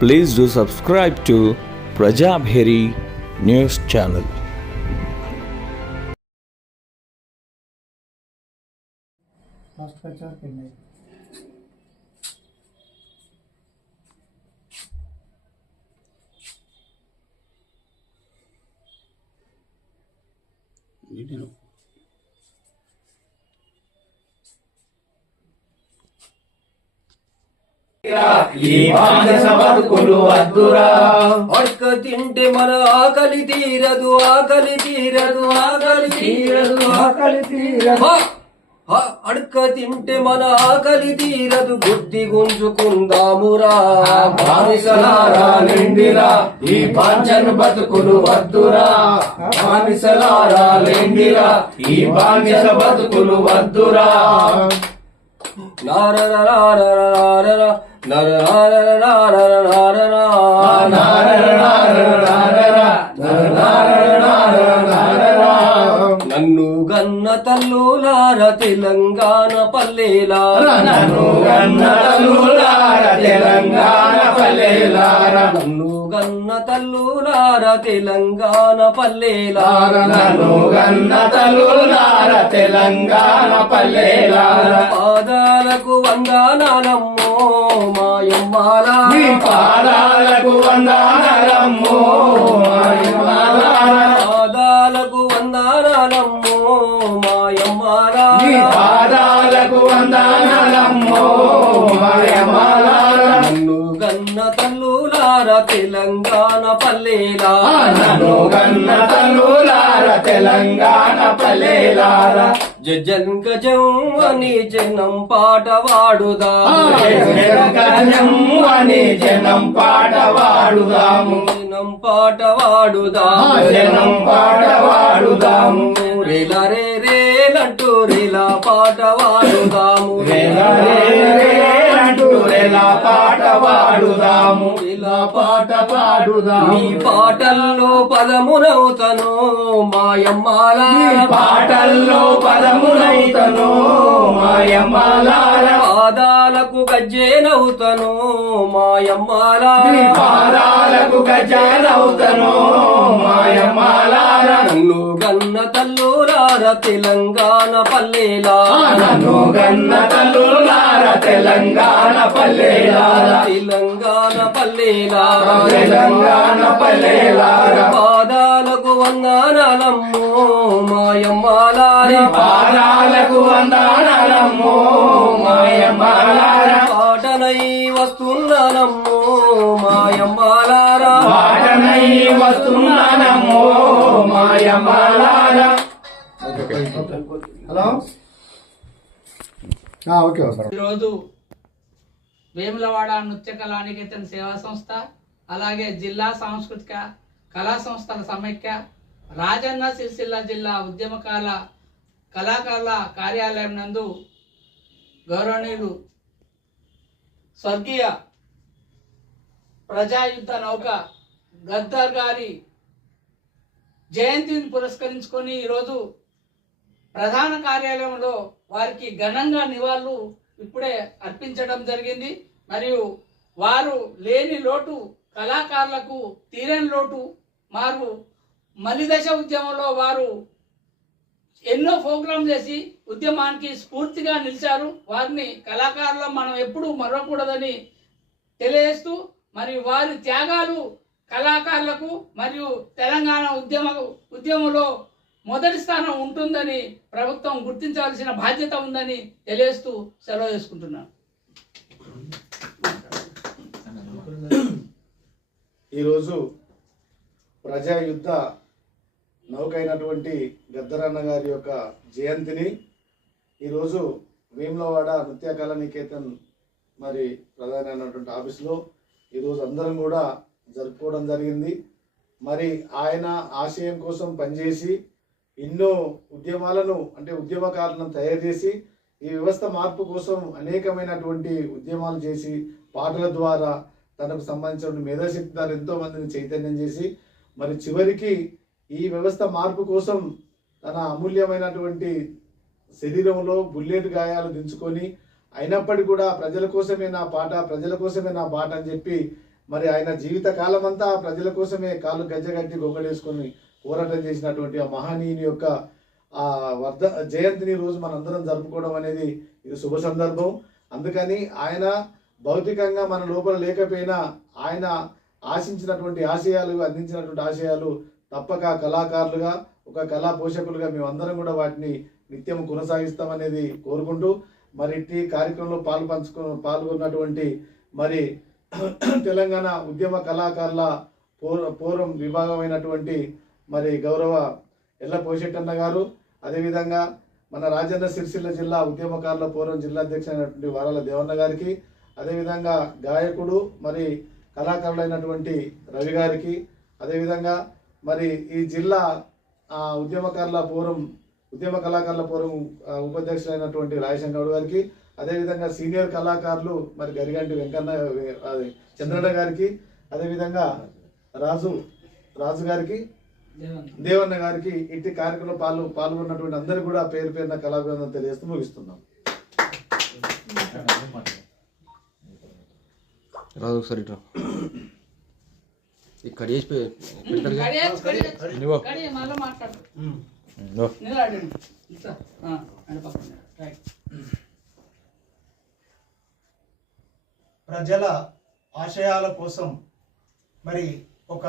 please do subscribe to Prajabheri News Channel. You know. ఈ బతుకులు వద్దురా అడక తింటే మన ఆకలి తీరదు ఆకలి తీరదు ఆకలి తీరదు. ఆకలి తీరదు. అడక తింటే మన ఆకలి తీరదు. బుద్ధి గుంజుకుందామురా. బానిసలారా నిండిరా ఈ బాంచను బతుకులు వద్దురా. బానిసలారా లేండిరా ఈ బానిస బతుకులు వద్దురా. నరరరారరరారర. నన్ను గన్న తల్లులార తెలంగాణ పల్లెలా? నన్ను గన్న తల్లులార తెలంగాణ నన్ను గన్న తల్లులార తెలంగాణ పల్లెలార నన్ను గన్న తలులార తెలంగాణ పల్లెలారా. పాదాలకు వందనాలమ్మో మాయమ్మాలా. మీ పాదాలకు వందనరమ్మో మాయమ్మాలారా. పాదాలకు వందనాలమ్మో మాయమ్మాలా. మీ పాదాలకు వందనరమ్మో మాయమ్మాలారా. తెలంగాణ పల్లెలార నన్ను గన్న తలులార తెలంగాణ పల్లెలారా? జజన్ గజం అని జనం పాట వాడుదా? జనం అని జనం పాట వాడుదాము. జనం పాట వాడుదా? జనం పాట వాడుదాము. రేలా రే రేలంటూ రేలా పాట వాడుదాము. రేలా రే రేలా పాట వాడుదాము రేలా పాట పాడుదాము. నీ పాటల్లో పదమునవుతను మాయమ్మాల పాటల్లో పదమునైతను మాయమ్మలార. పాదాలకు గజ్జేనవుతను మాయమ్మాల పాదాలకు గజనవుతను మాయమ్మలార. నన్ను గన్న తల్లులార తెలంగాణ పల్లెలా? నన్ను గన్న తల్లులార తెలంగాణ పల్లెలార తెలంగాణ పల్లెలా? తెలంగాణ పల్లెలార పాదాలకు వందనాలమ్మో మాయమ్మాలార. పాదాలకు వందనరమ్మో మాయమ్మలార. పాటనై వస్తున్నానమ్మో మాయమ్మాలార. పాటనై వస్తున్నానమ్మో మాయమ్మలార. హలో? ఆ, ఓకే సార్ ఈరోజు వేములవాడ నృత్య కళానికేతన్ సేవా సంస్థ అలాగే జిల్లా సాంస్కృతిక కళా సంస్థల సమైక్య రాజన్న సిరిసిల్ల జిల్లా ఉద్యమకాల కళాకారుల కార్యాలయం నందు గౌరవనీయులు స్వర్గీయ ప్రజాయుద్ధ నౌక గద్దర్ గారి జయంతిని పురస్కరించుకొని ఈరోజు ప్రధాన కార్యాలయంలో వారికి ఘనంగా నివాళులు ఇప్పుడే అర్పించడం జరిగింది. మరియు వారు లేని లోటు కళాకారులకు తీరని లోటు మారు మలిదశ ఉద్యమంలో వారు ఎన్నో ప్రోగ్రాం చేసి ఉద్యమానికి స్ఫూర్తిగా నిలిచారు. వారిని కళాకారులు మనం ఎప్పుడూ మరవకూడదని తెలియజేస్తూ మరియు వారి త్యాగాలు కళాకారులకు మరియు తెలంగాణ ఉద్యమ ఉద్యమంలో మొదటి స్థానం ఉంటుందని ప్రభుత్వం గుర్తించాల్సిన బాధ్యత ఉందని తెలియస్తూ సెలవు చేసుకుంటున్నాను. ఈరోజు ప్రజాయుద్ధ నౌకైనటువంటి గద్దరన్న గారి యొక్క జయంతిని ఈరోజు వేములవాడ నృత్య కళా నికేతన్ మరి ప్రధాని అన్నటువంటి ఆఫీస్లో ఈరోజు అందరం కూడా జరుపుకోవడం జరిగింది. మరి ఆయన ఆశయం కోసం పనిచేసి ఎన్నో ఉద్యమాలను అంటే ఉద్యమకారులను తయారు చేసి ఈ వ్యవస్థ మార్పు కోసం అనేకమైనటువంటి ఉద్యమాలు చేసి పాటల ద్వారా తనకు సంబంధించిన మేధాశక్తి ద్వారా ఎంతోమందిని చైతన్యం చేసి మరి చివరికి ఈ వ్యవస్థ మార్పు కోసం తన అమూల్యమైనటువంటి శరీరంలో బుల్లెట్ గాయాలు దించుకొని అయినప్పటికీ కూడా ప్రజల కోసమే నా పాట ప్రజల కోసమే నా పాట అని చెప్పి మరి ఆయన జీవిత కాలం అంతా ప్రజల కోసమే కాళ్ళు గజ్జగట్టి గొంగడేసుకొని పోరాటం చేసినటువంటి ఆ మహనీయుని యొక్క ఆ వర్ధ జయంతిని రోజు మనందరం జరుపుకోవడం అనేది ఇది శుభ సందర్భం. అందుకని ఆయన భౌతికంగా మన లోపల లేకపోయినా ఆయన ఆశించినటువంటి ఆశయాలు అందించినటువంటి ఆశయాలు తప్పక కళాకారులుగా ఒక కళా పోషకులుగా మేమందరం కూడా వాటిని నిత్యం కొనసాగిస్తామనేది కోరుకుంటూ మరి ఇట్టి కార్యక్రమంలో పాలు పంచుకు పాల్గొన్నటువంటి మరి తెలంగాణ ఉద్యమ కళాకారుల పూర్వ పూర్వం విభాగమైనటువంటి మరి గౌరవ ఎల్ల పోషెట్టన్న గారు అదేవిధంగా మన రాజన్న సిరిసిల్ల జిల్లా ఉద్యమకారుల పూర్వం జిల్లా అధ్యక్షుడైనటువంటి వారాల దేవన్న గారికి అదేవిధంగా గాయకుడు మరి కళాకారులైనటువంటి రవి గారికి అదేవిధంగా మరి ఈ జిల్లా ఉద్యమకారుల పూర్వం ఉద్యమ కళాకారుల పూర్వం ఉపాధ్యక్షులైనటువంటి రాయశంకర్ గారికి అదేవిధంగా సీనియర్ కళాకారులు మరి గరిగంటి వెంకన్న అది చంద్రన్న గారికి అదేవిధంగా రాజు రాజు గారికి దేవన్న. గారికి ఇట్టి కార్యక్రమంలో పాల్గొ పాల్గొన్నటువంటి అందరికీ కూడా పేరు పేరున కళాభివందనం తెలియజేస్తూ ముగిస్తున్నాం. రాదు ఒకసారి ఇక్కడ ప్రజల ఆశయాల కోసం మరి ఒక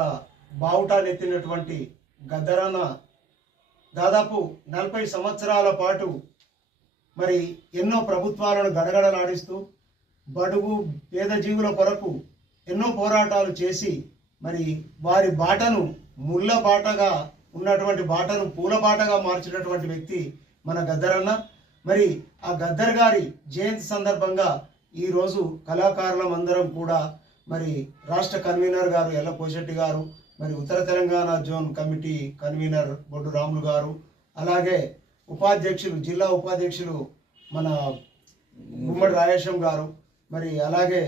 బావుటానెత్తినటువంటి గద్దరన్న దాదాపు నలభై సంవత్సరాల పాటు మరి ఎన్నో ప్రభుత్వాలను గడగడలాడిస్తూ బడుగు పేద జీవుల కొరకు ఎన్నో పోరాటాలు చేసి మరి వారి బాటను ముళ్ళ బాటగా ఉన్నటువంటి బాటను పూల బాటగా మార్చినటువంటి వ్యక్తి మన గద్దరన్న. మరి ఆ గద్దర్ గారి జయంతి సందర్భంగా ఈ రోజు కళాకారులం అందరం కూడా మరి రాష్ట్ర కన్వీనర్ గారు ఎల్ల పోషెట్టి గారు మరి ఉత్తర Telangana zone committee convener Boddu Ramulu గారు అలాగే ఉపాధ్యక్షులు జిల్లా ఉపాధ్యక్షులు మన గుమ్మడి రాయేశం గారు మరి అలాగే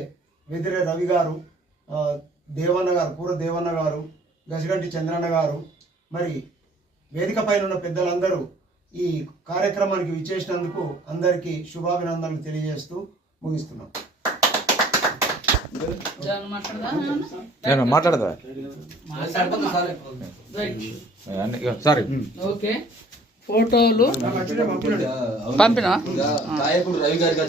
వెదిరే రవి గారు దేవన్న గారు పూర దేవన్న గారు గజగంటి చంద్రన్న గారు మరి వేదిక పైన ఉన్న పెద్దలందరూ ఈ కార్యక్రమానికి విచ్చేసినందుకు అందరికీ శుభాభినందనలు తెలియజేస్తూ ముగిస్తున్నాం. నేను మాట్లాడదా. Sorry okay. ఫోటోలు పంపినా? రవి గారికి